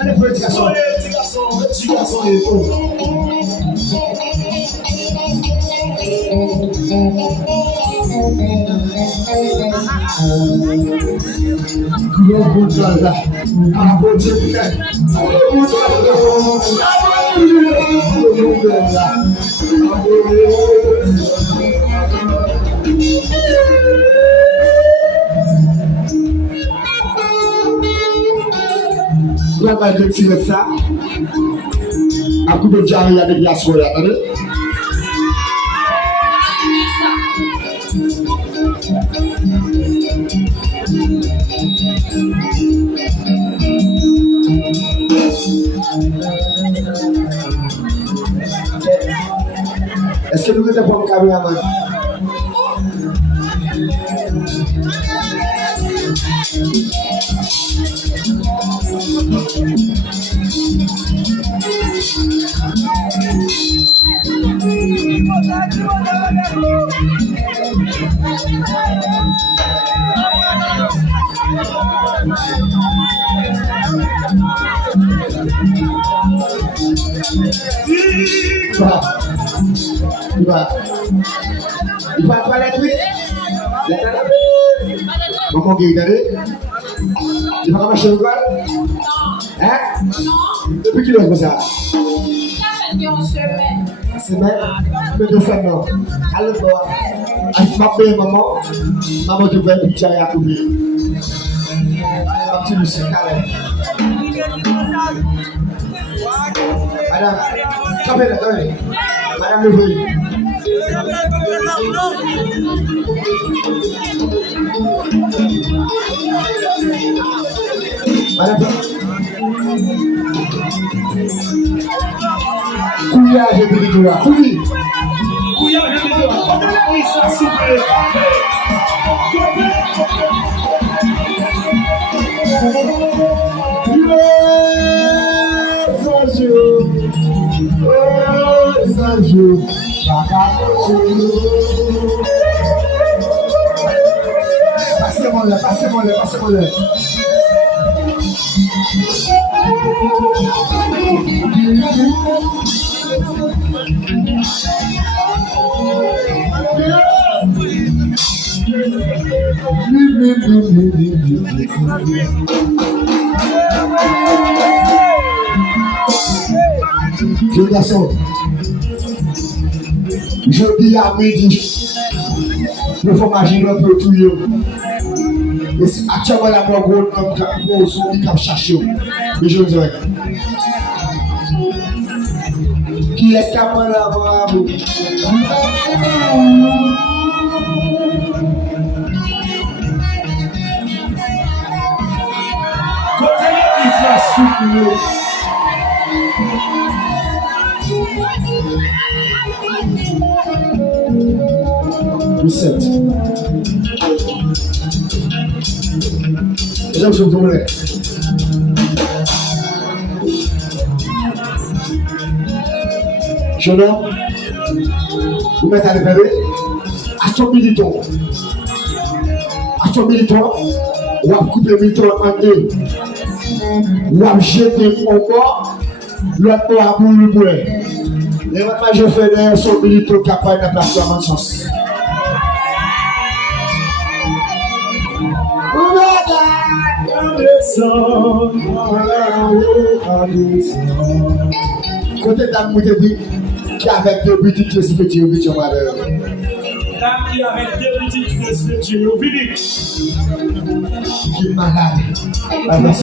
Allez, petit garçon. Petit garçon, il est beau. Gros bout de là. Ah, bon Dieu, putain. Gros bout de là. Là, on va tirer ça. À coup de jarry avec la soirée, attendez. Est-ce que nous avons un caméraman? Il va à la toilette, oui. Maman qui est regardée. Il va marcher au bal. Hein? Depuis qu'il est comme ça. Semaine. Mais de faire non. Allez voir. Avec ma paix, maman. Maman te fait pitié à couper. Un petit monsieur calme. Madame, attendez. Madame le veuille. Madame. Couillard, j'ai dit tout là. Couillard, j'ai dit tout là. Oui, ça souffle. Passez-moi là. Jeune garçon, jeudi à midi, le fromage est un peu tout. Et actuellement, la bonne route, on va chercher. Mais je vous dirais. Qui est capable d'avoir vous? Côté il va soutenir. Reset. Déjà, je vous demande. Jeune homme, vous mettez à l'éveiller. À son militant, on va couper le militant en deux. On va jeter au bord, l'autre on va bouler le boulet. Et maintenant, je fais derrière son militant capable de placer à mon sens. Côté dame, vous te dit qui avec deux petites respectueux, vous dites madame. Dame qui avec deux petites respectueux, vous dites qui est malade.